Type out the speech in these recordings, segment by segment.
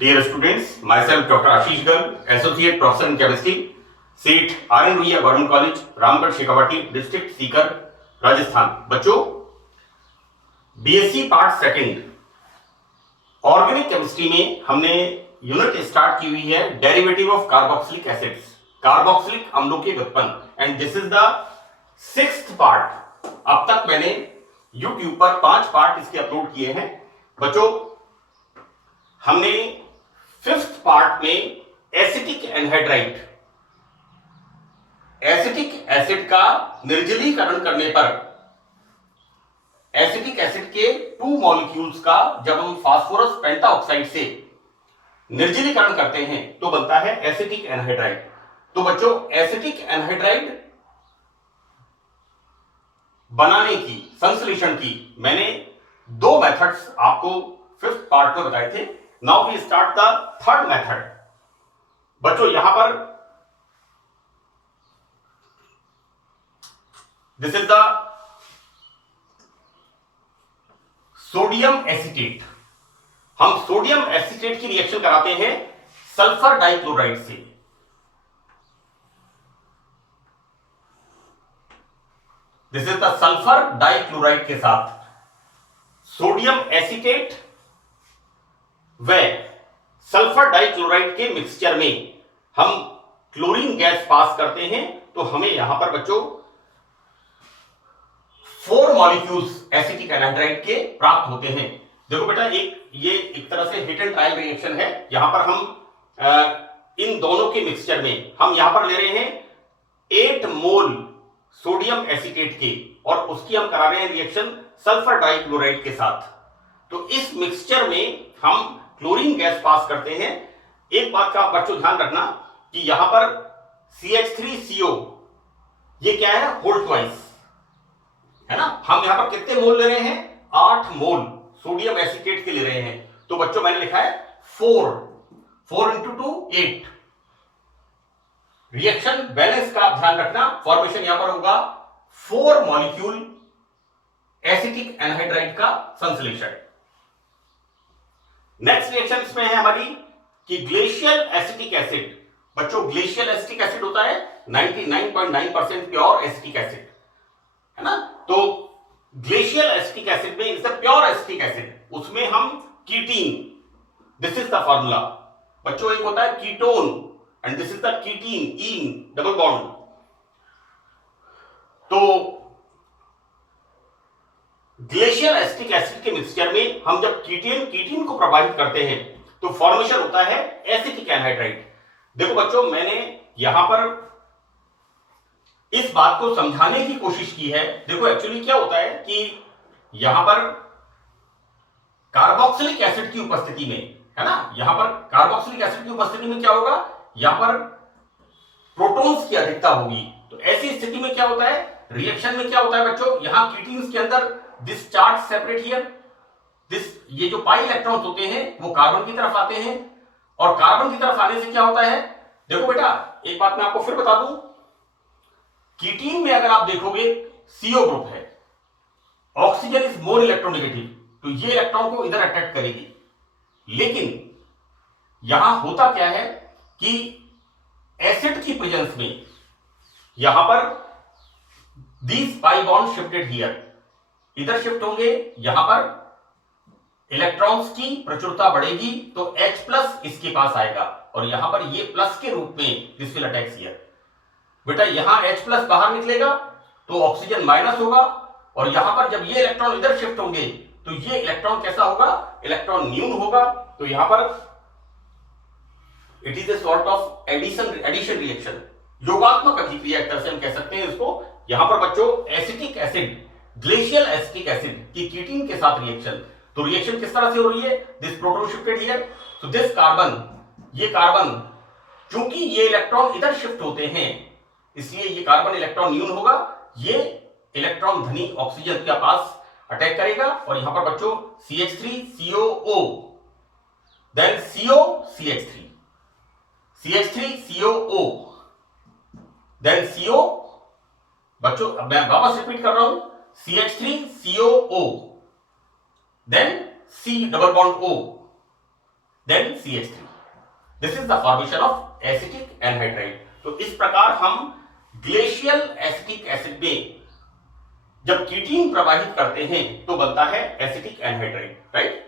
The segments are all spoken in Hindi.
Dear students, myself Dr. Ashish Garg, Associate Professor in Chemistry, seat RN Ruia Government College, Ramgarh Shekhawati, district Sikar, Rajasthan. बच्चों, BSc part second organic chemistry में हमने यूनिट स्टार्ट की हुई है derivative of carboxylic acids, carboxylic अम्लों के व्युत्पन्न, and this is the 6th part. अब तक मैंने यूट्यूब पर 5 पार्ट इसके अपलोड किए हैं। बच्चों, हमने 5th पार्ट में एसिटिक एनहाइड्राइड, एसिटिक एसिड का निर्जलीकरण करने पर एसिटिक एसिड के 2 मॉलिक्यूल्स का जब हम फास्फोरस पेंटाऑक्साइड से निर्जलीकरण करते हैं तो बनता है एसिटिक एनहाइड्राइड। तो बच्चों, एसिटिक एनहाइड्राइड बनाने की, संश्लेषण की मैंने 2 मेथड्स आपको 5th पार्ट में बताए थे। Now we start the 3rd method. बच्चों, यहां पर this is the sodium acetate. हम सोडियम एसीटेट की रिएक्शन कराते हैं सल्फर डाइक्लोराइड से। This is the sulphur dichloride के साथ सोडियम एसीटेट व सल्फर डाइक्लोराइड के मिक्सचर में हम क्लोरीन गैस पास करते हैं तो हमें यहां पर बच्चों 4 मॉलिक्यूल्स एसिटिक एनहाइड्राइड के प्राप्त होते हैं। देखो बेटा, ये एक तरह से हिट एंड ट्रायल रिएक्शन है। यहां पर हम इन दोनों के मिक्सचर में हम यहां पर ले रहे हैं 8 मोल सोडियम एसीटेट के, और उसकी हम करा रहे हैं रिएक्शन सल्फर डाइक्लोराइड के साथ। तो इस मिक्सचर में हम क्लोरीन गैस पास करते हैं। एक बात का बच्चों ध्यान रखना कि यहां पर CH3CO ये क्या है, होल्ड वाइज है ना। हम यहां पर कितने मोल ले रहे हैं, 8 मोल सोडियम एसीटेट के ले रहे हैं। तो बच्चों मैंने लिखा है 4 इंटू 2 8। रिएक्शन बैलेंस का ध्यान रखना। फॉर्मेशन यहां पर होगा 4 मॉलिक्यूल एसिटिक एनहाइड्राइड का संश्लेषण। नेक्स्ट रिएक्शन इसमें है हमारी कि ग्लेशियल एसिटिक एसिड। बच्चों, ग्लेशियल एसिटिक एसिड होता है 99.9% प्योर एसिटिक एसिड, है ना। तो ग्लेशियल एसिटिक एसिड में is the pure acetic acid, उसमें हम ketene, this is the formula. बच्चों, एक होता है ketone and this is the ketene, in double bond. तो ग्लेशियल एसिटिक एसिड के मिक्सचर में हम जब कीटीन को प्रभावित करते हैं तो फॉर्मेशन होता है एसिटिक एनहाइड्राइड। देखो बच्चों, मैंने यहां पर इस बात को समझाने की कोशिश की है। देखो एक्चुअली क्या होता है कि यहां पर कार्बोक्सिलिक एसिड की उपस्थिति में, है ना, यहां पर कार्बोक्सिलिक एसिड की उपस्थिति में क्या होगा, यहां पर प्रोटॉन्स की अधिकता होगी। तो ऐसी स्थिति में क्या होता है, रिएक्शन में क्या होता है बच्चों, यहां कीटीन्स के अंदर this charge separate here, this, ये जो पाई इलेक्ट्रॉन्स होते हैं वो कार्बन की तरफ आते हैं, और कार्बन की तरफ आने से क्या होता है, देखो बेटा एक बात मैं आपको फिर बता दूं, कीटीन में अगर आप देखोगे CO ग्रुप है, ऑक्सीजन इज मोर इलेक्ट्रोनेगेटिव, तो ये इलेक्ट्रॉन को इधर अट्रैक्ट करेगी। लेकिन यहां होता क्या है कि एसिड की प्रेजेंस में यहां पर these pi bond shifted here, इधर शिफ्ट होंगे, यहां पर इलेक्ट्रॉन्स की प्रचुरता बढ़ेगी तो H+ इसके पास आएगा, और यहां पर ये प्लस के रूप में दिस विल अटैक हियर। बेटा, यहां H+ बाहर निकलेगा तो ऑक्सीजन माइनस होगा, और यहां पर जब ये इलेक्ट्रॉन इधर शिफ्ट होंगे तो ये इलेक्ट्रॉन कैसा होगा, इलेक्ट्रॉन न्यून होगा। तो यहां पर it is a sort of addition reaction, योगात्मक अभिक्रिया एक तरह से हम कह सकते हैं इसको। यहां पर बच्चों acetic acid, glacial acetic acid की कीटीन के साथ रिएक्शन, तो रिएक्शन किस तरह से हो रही है, this proton shifted here, so this carbon, ये कार्बन, चूंकि ये इलेक्ट्रॉन इधर शिफ्ट होते हैं इसलिए ये कार्बन इलेक्ट्रॉन न्यून होगा, ये इलेक्ट्रॉन धनी ऑक्सीजन के पास अटैक करेगा, और यहां पर बच्चों CH3COO, then COCH3, CH3COO, then CO, बच्चों मैं वापस रिपीट कर रहा हूं, CH3COO, then C double bond O, then CH3। This is the formation of acetic anhydride. तो इस प्रकार हम ग्लेशियल एसिटिक एसिड में जब कीटीन प्रवाहित करते हैं तो बनता है एसिटिक एनहाइड्राइड, राइट।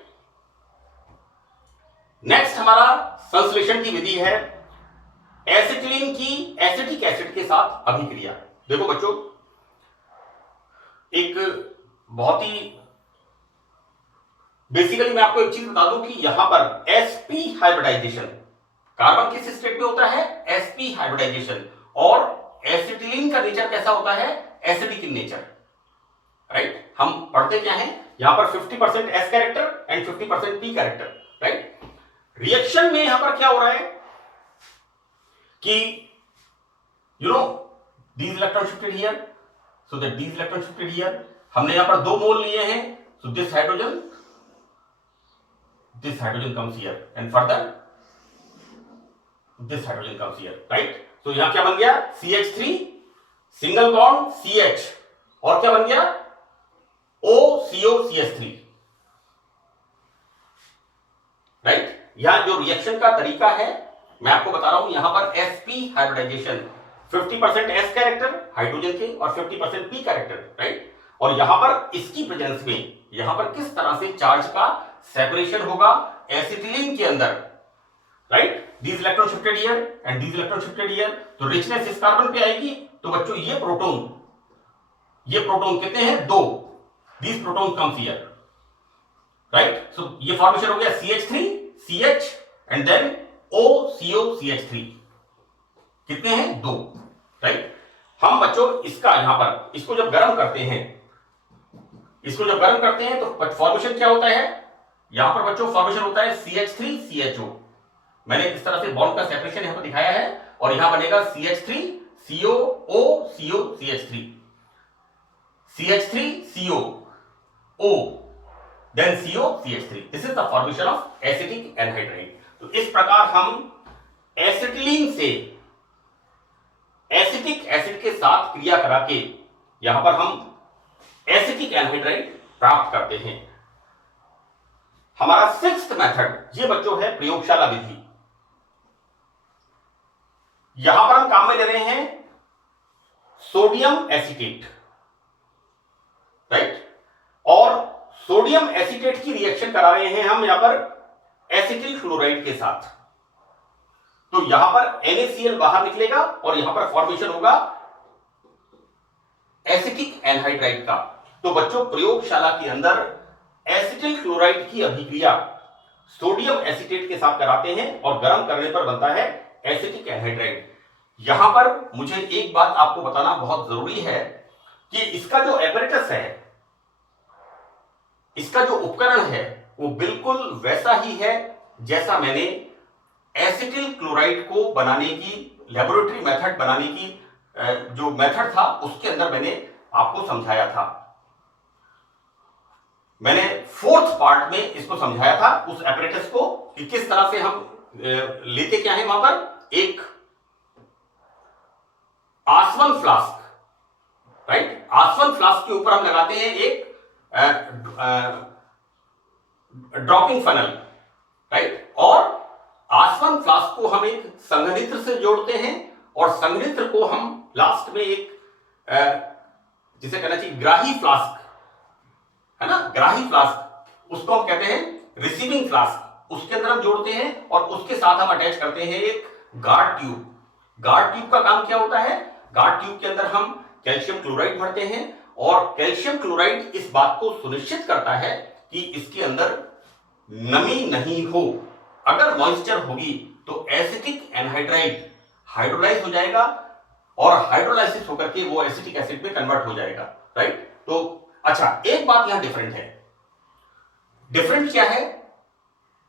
नेक्स्ट हमारा संश्लेषण की विधि है एसिटिलीन की एसिटिक एसिड के साथ अभिक्रिया। देखो बच्चों, एक बहुत ही बेसिकली मैं आपको एक चीज बता दूं कि यहां पर sp हाइब्रिडाइजेशन, कार्बन किस स्टेट में होता है, sp हाइब्रिडाइजेशन, और एसिटिलीन का नेचर कैसा होता है, एसिडिक इन नेचर, राइट। हम पढ़ते क्या है यहां पर 50% s character and 50% p character, right. Reaction में यहां पर क्या हो रहा है कि you know these electron shifted here, so that these electron shifted here, हमने यहां पर 2 मोल लिए हैं, so this hydrogen comes here and further this hydrogen comes here, right। तो यहां क्या बन गया, CH3 सिंगल बॉन्ड CH, और क्या बन गया, OCO-CH3, राइट। यहां जो रिएक्शन का तरीका है मैं आपको बता रहा हूं, यहां पर sp हाइब्रिडाइजेशन 50% s कैरेक्टर हाइड्रोजन के और 50% p कैरेक्टर, राइट। और यहां पर इसकी प्रेजेंस में यहां पर किस तरह से चार्ज का सेपरेशन होगा एसिटिलीन के अंदर, right. these electron shifted here and these electron shifted here, तो रिचनेस इस कार्बन पे आएगी। तो बच्चों ये प्रोटॉन कितने हैं, 2, these proton comes here, right. So ये फॉर्मेशन हो गया CH3 CH and then OCO-CH3, कितने हैं, 2, राइट। हम बच्चों इसका यहां पर इसको जब गर्म करते हैं तो फॉर्मेशन क्या होता है, यहां पर बच्चों फॉर्मेशन होता है CH3 CHO। मैंने इस तरह से बॉन्ड का सेपरेशन यहां पर दिखाया है, और यहां बनेगा CH3 CO CO CH3 CH3 CO O then CO CH3। This is the formation of acetic anhydride. तो इस प्रकार हम एसिटिलीन से एसिटिक एसिड के साथ क्रिया करा के यहां पर हम एसिटिक एनहाइड्राइड प्राप्त करते हैं। हमारा 6th मेथड ये बच्चों है प्रयोगशाला विधि। यहां पर हम काम में ले रहे हैं सोडियम एसीटेट, राइट। और सोडियम एसीटेट की रिएक्शन करा रहे हैं हम यहां पर एसिटिल क्लोराइड के साथ। तो यहां पर NaCl बाहर निकलेगा और यहां पर फॉर्मेशन होगा एसिटिक एनहाइड्राइड का। तो बच्चों प्रयोगशाला के अंदर एसिटिल क्लोराइड की अभिक्रिया सोडियम एसीटेट के साथ कराते हैं और गर्म करने पर बनता है एसिटिक एनहाइड्राइड। यहां पर मुझे एक बात आपको बताना बहुत जरूरी है कि इसका जो एपरेटस है, इसका जो उपकरण है वो बिल्कुल वैसा ही है जैसा मैंने एसिटिल क्लोराइड को बनाने की लेबोरेटरी मेथड बनाने की जो मेथड था उसके अंदर मैंने आपको समझाया था। मैंने 4th पार्ट में इसको समझाया था उस एपरेटस को कि किस तरह से हम लेते क्या है, वहां पर एक आसवन फ्लास्क, राइट। आसवन फ्लास्क के ऊपर हम लगाते हैं एक ड्रॉपिंग फनल, राइट। और आसवन फ्लास्क को हम एक संघनित्र से जोड़ते हैं और संघनित्र को हम लास्ट में एक जिसे कहना चाहिए ग्राही फ्लास्क, है ना, ग्राही फ्लास्क, उसको हम कहते हैं रिसीविंग फ्लास्क, उसके अंदर हम जोड़ते हैं और उसके साथ हम अटैच करते हैं एक गार्ड ट्यूब। गार्ड ट्यूब का काम क्या होता है, गार्ड ट्यूब के अंदर हम कैल्शियम क्लोराइड भरते हैं और कैल्शियम क्लोराइड इस बात को सुनिश्चित करता है कि इसके अंदर नमी नहीं हो। अगर मॉइस्चर होगी तो एसिटिक एनहाइड्राइड हाइड्रोलाइज हो जाएगा और हाइड्रोलाइसिस होकर के वो एसिटिक एसिड में कन्वर्ट हो जाएगा, राइट। तो अच्छा, एक बात यहां डिफरेंट है। डिफरेंट क्या है,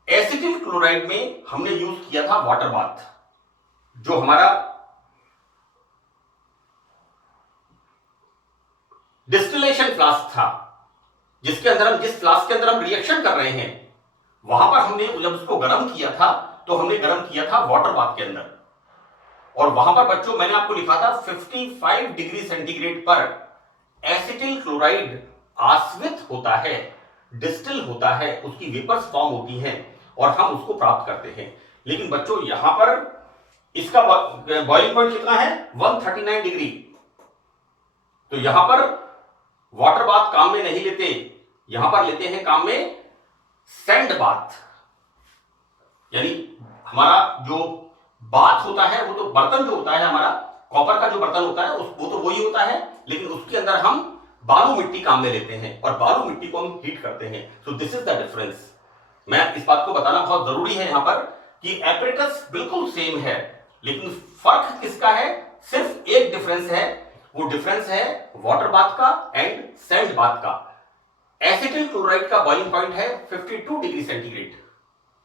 एसिटिल क्लोराइड में हमने यूज किया था वाटर बाथ, जो हमारा डिस्टिलेशन फ्लास्क था, जिसके अंदर हम जिस फ्लास्क के अंदर हम रिएक्शन कर रहे हैं वहां पर हमने जब उसको गर्म किया था तो हमने गर्म किया था वाटर बाथ के अंदर। और वहां पर बच्चों मैंने आपको लिखा था 55 डिग्री सेंटीग्रेड पर एसिटिल क्लोराइड आस्वित होता है, डिस्टिल होता है, उसकी वेपर्स फॉर्म होती हैं। और हम उसको प्राप्त करते हैं। लेकिन बच्चों यहां पर इसका बॉइलिंग पॉइंट कितना है, 139 डिग्री। तो यहां पर वाटर बाथ काम में नहीं लेते, यहां पर लेते हैं काम में सैंड बाथ। यानी हमारा जो बाथ होता है, वो तो बर्तन जो होता है हमारा कॉपर का जो बर्तन होता है वो तो वही होता है, लेकिन उसके अंदर हम बालू मिट्टी काम में लेते हैं और बालू मिट्टी को हम हीट करते हैं। So this is the difference. मैं इस बात को बताना बहुत जरूरी है यहां पर कि एपरेटस बिल्कुल सेम है, लेकिन फर्क किसका है, सिर्फ एक डिफरेंस है, वो डिफरेंस है वाटर बाथ का एंड सैंड बाथ का। एसिटिल क्लोराइड का बॉइलिंग पॉइंट है 52 डिग्री सेंटीग्रेड,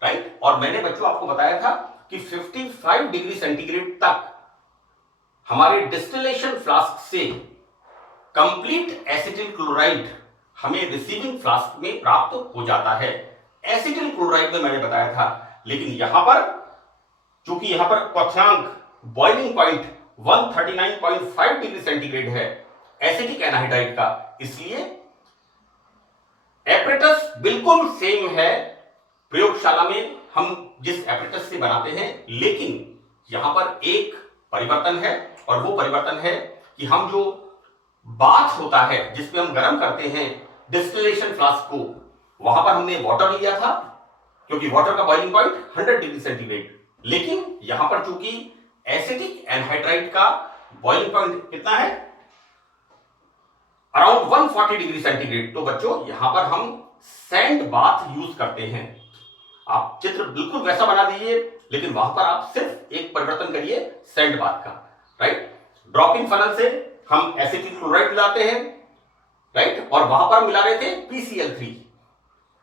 राइट। और मैंने बच्चों आपको बताया था कि 55 डिग्री सेंटीग्रेड तक हमारे डिस्टिलेशन फ्लास्क से कंप्लीट एसिटिल क्लोराइड हमें रिसीविंग फ्लास्क में प्राप्त हो जाता है। एसिटिल क्लोराइड में मैंने बताया था, लेकिन यहां पर चूंकि यहां पर क्वथनांक बॉइलिंग पॉइंट 139.5 डिग्री सेंटीग्रेड है एसिटिक एनहाइड्राइड का, इसलिए एपरेटस बिल्कुल सेम है। प्रयोगशाला में हम जिस एपरेटस से बनाते हैं, लेकिन यहां पर एक परिवर्तन है, और वो परिवर्तन है कि हम जो बाथ होता है जिसमें हम गर्म करते हैं डिस्टिलेशन फ्लास्क को, वहां पर हमने वाटर लिया था, क्योंकि वाटर का बॉइलिंग पॉइंट 100 डिग्री सेंटीग्रेड। लेकिन यहां पर चूंकि एसिटिक एनहाइड्राइड का बॉइलिंग पॉइंट कितना है, अराउंड 140 डिग्री सेंटीग्रेड, तो बच्चों यहां पर हम सैंड बाथ यूज करते हैं। आप चित्र बिल्कुल वैसा बना दीजिए, लेकिन वहां पर आप सिर्फ एक परिवर्तन करिए सैंड बाथ का, राइट। ड्रॉपिंग फनल से हम एसिटिक क्लोराइड मिलाते हैं, राइट, और वहां पर मिला रहे थे PCl3,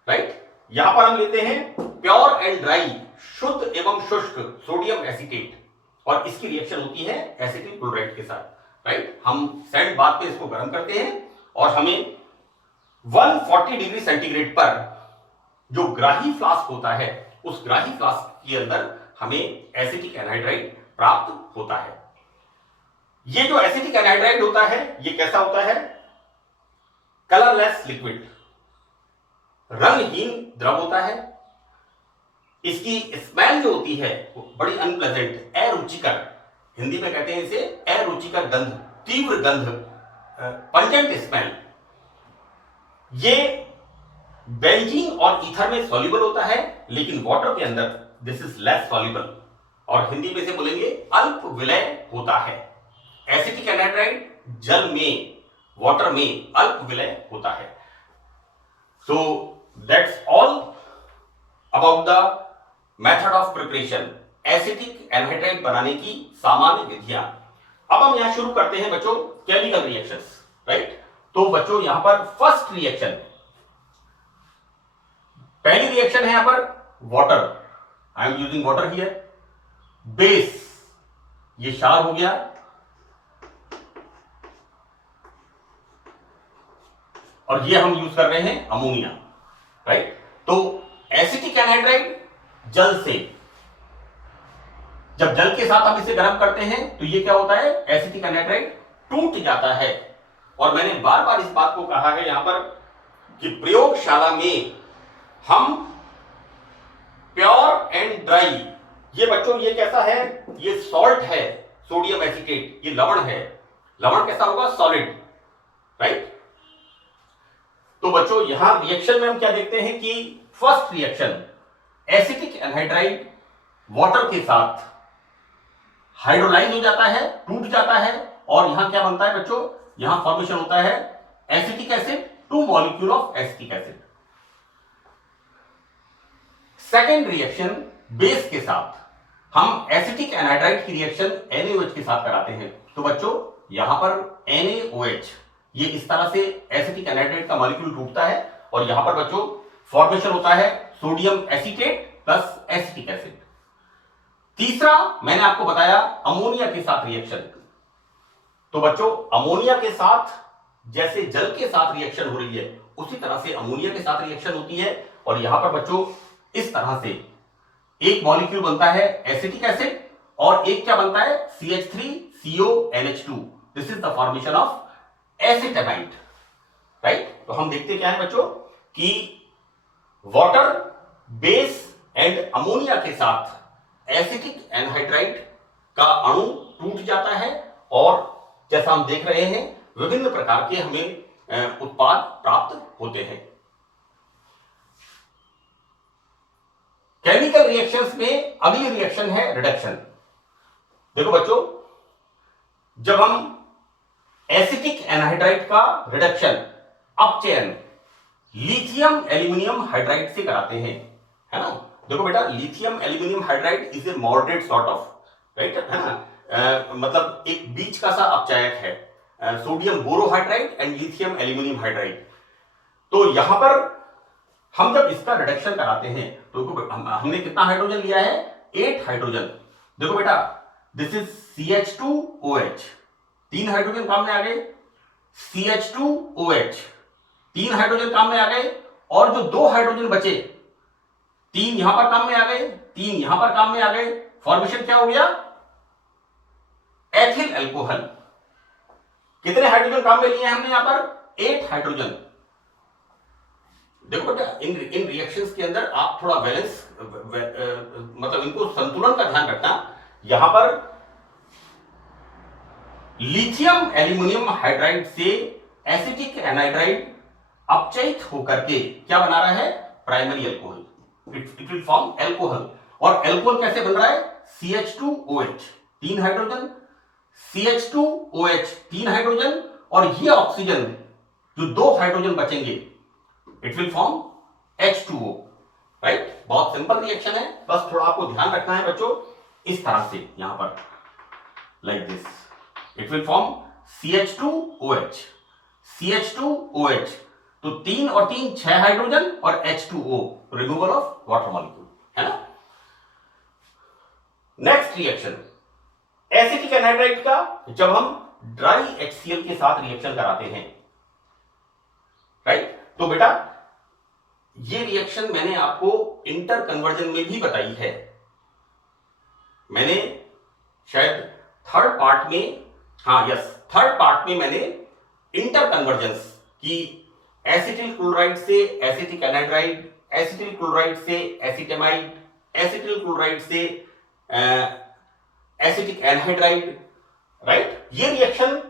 राइट। यहां पर हम लेते हैं प्योर एंड ड्राई, शुद्ध एवं शुष्क सोडियम एसीटेट, और इसकी रिएक्शन होती है एसिटिल क्लोराइड के साथ, राइट। हम सैंड बाथ पे इसको गर्म करते हैं और हमें 140 डिग्री सेंटीग्रेड पर जो ग्राही फ्लास्क होता है, उस ग्राही फ्लास्क के अंदर हमें एसिटिक एनहाइड्राइड प्राप्त होता है। ये जो एसिटिक एनहाइड्राइड होता है, ये कैसा होता है, कलरलेस लिक्विड, रंगहीन द्रव होता है। इसकी स्मेल जो होती है वो बड़ी अनप्लेजेंट, अरुचिकर, हिंदी में कहते हैं इसे अरुचिकर गंध, तीव्र गंध, पंजेंट स्मेल। ये बेंजीन और ईथर में सॉल्युबल होता है, लेकिन वाटर के अंदर दिस इज लेस सॉल्युबल, और हिंदी में से बोलेंगे अल्प विलय होता है। एसिटिक एनहाइड्राइड जल में, वाटर में अल्प विलय होता है। So that's all about the method of preparation, acetic anhydride बनाने की सामान्य विधियां। अब हम यहां शुरू करते हैं बच्चों केमिकल रिएक्शंस, राइट। तो बच्चों यहां पर फर्स्ट रिएक्शन, पहली रिएक्शन है यहां पर water, I am using water here. Base, ये क्षार हो गया, और ये हम यूज कर रहे हैं अमोनिया, राइट। तो एसिटिक एनहाइड्राइड जल से, जब जल के साथ हम इसे गर्म करते हैं तो ये क्या होता है, एसिटिक एनहाइड्राइड टूट जाता है। और मैंने बार बार इस बात को कहा है यहां पर कि प्रयोगशाला में हम प्योर एंड ड्राई, ये बच्चों ये कैसा है, ये सॉल्ट है, सोडियम एसीटेट, ये लवण है। लवण कैसा होगा, सॉलिड, राइट। तो बच्चों यहां रिएक्शन में हम क्या देखते हैं कि first reaction, acetic anhydride water के साथ हाइड्रोलाइज हो जाता है, टूट जाता है, और यहां क्या बनता है बच्चों, यहां फॉर्मेशन होता है acetic acid, 2 molecule of acetic acid. Second reaction base के साथ, हम एसिटिक एनहाइड्राइड की रिएक्शन NaOH के साथ कराते हैं। तो बच्चों यहां पर NaOH, ये इस तरह से एसिटिक एनहाइड्राइड का मॉलिक्यूल टूटता है, और यहां पर बच्चों फॉर्मेशन होता है sodium acetate plus acetic acid. तीसरा मैंने आपको बताया अमोनिया के साथ रिएक्शन। तो बच्चों अमोनिया के साथ जैसे जल के साथ रिएक्शन हो रही है, उसी तरह से अमोनिया के साथ रिएक्शन होती है, और यहां पर बच्चों इस तरह से एक मॉलिक्यूल बनता है एसिटिक एसिड, और एक क्या बनता है CH3CONH2। This is the formation of acetamide, right. तो हम देखते क्या है बच्चों कि वाटर, बेस एंड अमोनिया के साथ एसिटिक एनहाइड्राइड का अणु टूट जाता है और जैसा हम देख रहे हैं विभिन्न प्रकार के हमें उत्पाद प्राप्त होते हैं। केमिकल रिएक्शंस में अगली रिएक्शन है रिडक्शन। देखो बच्चों, जब हम एसिटिक एनहाइड्राइड का रिडक्शन अपचयन लिथियम एल्यूमिनियम हाइड्राइड से कराते हैं, है ना। देखो बेटा, lithium aluminium hydride is a moderate sort of, right, है ना, मतलब एक बीच का सा अपचायक है, sodium borohydride and lithium aluminium hydride. तो यहां पर हम जब इसका रिडक्शन कराते हैं तो हमने कितना हाइड्रोजन लिया है, 8 हाइड्रोजन। देखो बेटा, दिस इज CH2OH, 3 हाइड्रोजन काम में आ गए, CH2OH 3 हाइड्रोजन काम में आ गए, और जो 2 हाइड्रोजन बचे, 3 यहां पर काम में आ गए, 3 यहां पर काम में आ गए, फॉर्मेशन क्या हो गया, एथिल अल्कोहल। कितने हाइड्रोजन काम में लिए हैं हमने यहां पर, 8 हाइड्रोजन। देखो बेटा, इन रिएक्शंस के अंदर आप थोड़ा बैलेंस मतलब इनको संतुलन का ध्यान रखना। यहां पर लिथियम एल्यूमिनियम हाइड्राइड से एसिटिक एनहाइड्राइड अपचयित होकर के क्या बना रहा है, primary alcohol, it will form alcohol. और अल्कोहल कैसे बन रहा है, CH2OH 3 हाइड्रोजन, CH2OH 3 हाइड्रोजन, और ये ऑक्सीजन जो 2 हाइड्रोजन बचेंगे it will form H2O, right. बहुत सिंपल रिएक्शन है, बस थोड़ा आपको ध्यान रखना है बच्चों, इस तरह से यहां पर like this it will form CH2OH, CH2OH। तो 3 और 3 6 हाइड्रोजन और H2O, removal of water molecule, है ना। नेक्स्ट रिएक्शन एसिटिक एनहाइड्राइड का, जब हम ड्राई HCl के साथ रिएक्शन कराते हैं, राइट। तो बेटा ये रिएक्शन मैंने आपको इंटर कन्वर्जन में भी बताई है, मैंने शायद थर्ड पार्ट में मैंने इंटर कन्वर्जेंस की, एसिटिल क्लोराइड से एसिटिक एनहाइड्राइड, एसिटिल क्लोराइड से एसिटेमाइड, एसिटिल क्लोराइड से एसिटिक एनहाइड्राइड, राइट। ये रिएक्शन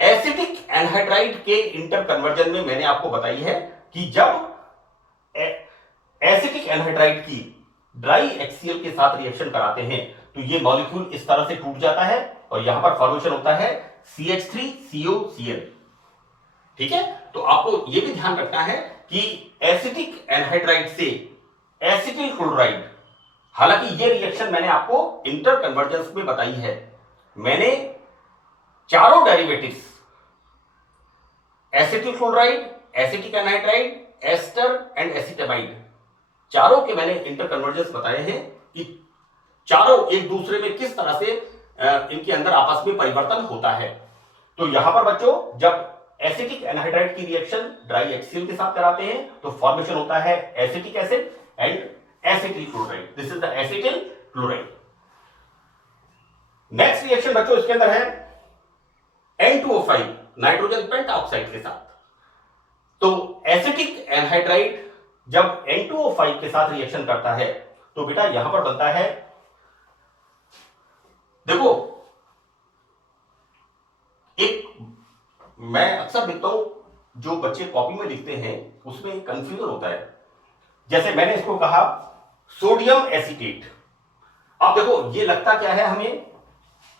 एसिटिक एनहाइड्राइड के इंटर कन्वर्जन में मैंने आपको बताई है कि जब एसिटिक एनहाइड्राइड की ड्राई HCl के साथ रिएक्शन कराते हैं तो ये मॉलिक्यूल इस तरह से टूट जाता है और यहां पर फॉर्मेशन होता है CH3COCl, ठीक है। तो आपको यह भी ध्यान रखना है कि एसिटिक एनहाइड्राइड से एसिटिल क्लोराइड, हालांकि ये रिएक्शन मैंने आपको इंटर कन्वर्जेंस में बताई है, मैंने चारों derivatives acetyl chloride, acetic anhydride, ester and acetamide, चारों के मैंने इंटर कन्वर्जेंस बताए हैं कि चारों एक दूसरे में किस तरह से इनके अंदर आपस में परिवर्तन होता है। तो यहां पर बच्चों जब एसिटिक एनहाइड्राइड की रिएक्शन ड्राई HCl के साथ कराते हैं तो फॉर्मेशन होता है acetic acid and acetyl chloride, this is the acetyl chloride. Next reaction बच्चों इसके अंदर है N2O5 नाइट्रोजन पेंटाऑक्साइड के साथ। तो एसिटिक एनहाइड्राइड जब N2O5 के साथ रिएक्शन करता है तो बेटा यहां पर बनता है, देखो एक मैं अक्सर देखता हूं जो बच्चे कॉपी में लिखते हैं उसमें कंफ्यूजन होता है, जैसे मैंने इसको कहा सोडियम एसीटेट। अब देखो ये लगता क्या है हमें,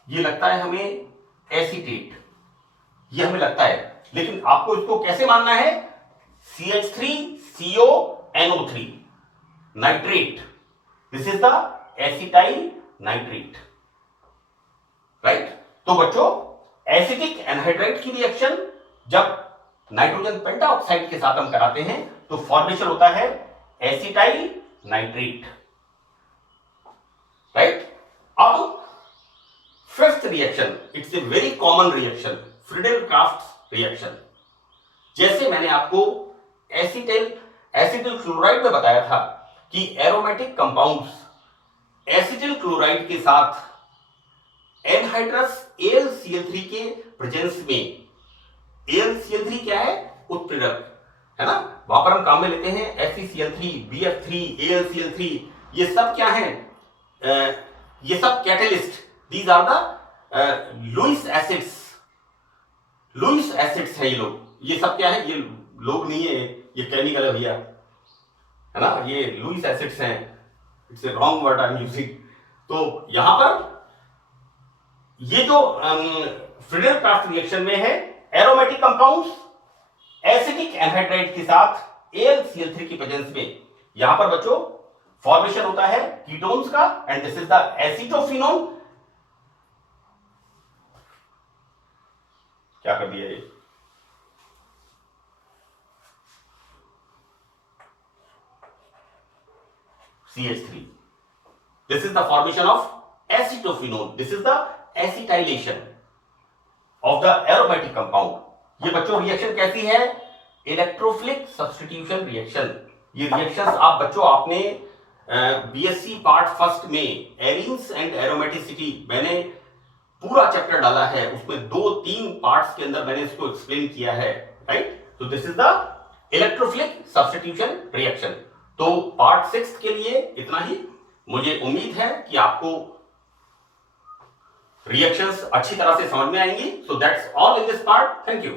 ये लगता है हमें एसीटेट, ये हमें लगता है, लेकिन आपको इसको कैसे मानना है, CH3CONO3 nitrate, this is the acetyl nitrate, right. तो बच्चों एसिटिक एनहाइड्राइड की रिएक्शन जब नाइट्रोजन पेंटाऑक्साइड के साथ हम कराते हैं तो फॉर्मेशन होता है एसिटाइल नाइट्रेट, राइट। अब fifth reaction, it's a very common reaction, Friedel-craft reaction. जैसे मैंने आपको एसिटिल क्लोराइड में बताया था कि एरोमेटिक कंपाउंड्स एसिटिल क्लोराइड के साथ एनहाइड्रस AlCl3 के प्रेजेंस में, AlCl3 क्या है, उत्प्रेरक, है ना, वहां पर हम काम में लेते हैं FeCl3, BF3, AlCl3, ये सब क्या है, ये सब catalyst, these are the Lewis acids, Lewis acids है ये लोग, ये सब क्या है, ये लोग नहीं है, ये केमिकल है भैया, है ना, ये लुईस एसिड्स हैं, it's a wrong word I am using. तो यहां पर ये जो फ्रीडल क्राफ्ट रिएक्शन में है, एरोमेटिक कंपाउंड्स एसिडिक एनहाइड्राइड के साथ AlCl3 की प्रेजेंस में यहां पर बच्चों फॉर्मेशन होता है कीटोन्स का, and this is the acetophenone. क्या कर दिया ये, CH3, this is the formation of acetophenone, this is the acetylation of the aromatic compound। ये बच्चों रिएक्शन कैसी है, इलेक्ट्रोफिलिक सब्स्टिट्यूशन रिएक्शन। ये रिएक्शंस आप बच्चों आपने BSc पार्ट फर्स्ट में एरीन्स एंड एरोमेटिसिटी मैंने पूरा चैप्टर डाला है, उसमें 2-3 पार्ट्स के अंदर मैंने इसको एक्सप्लेन किया है, राइट। तो this is the electrophilic substitution reaction. तो पार्ट 6 के लिए इतना ही। मुझे उम्मीद है कि आपको रिएक्शंस अच्छी तरह से समझ में आएंगी। So that's all in this part, thank you.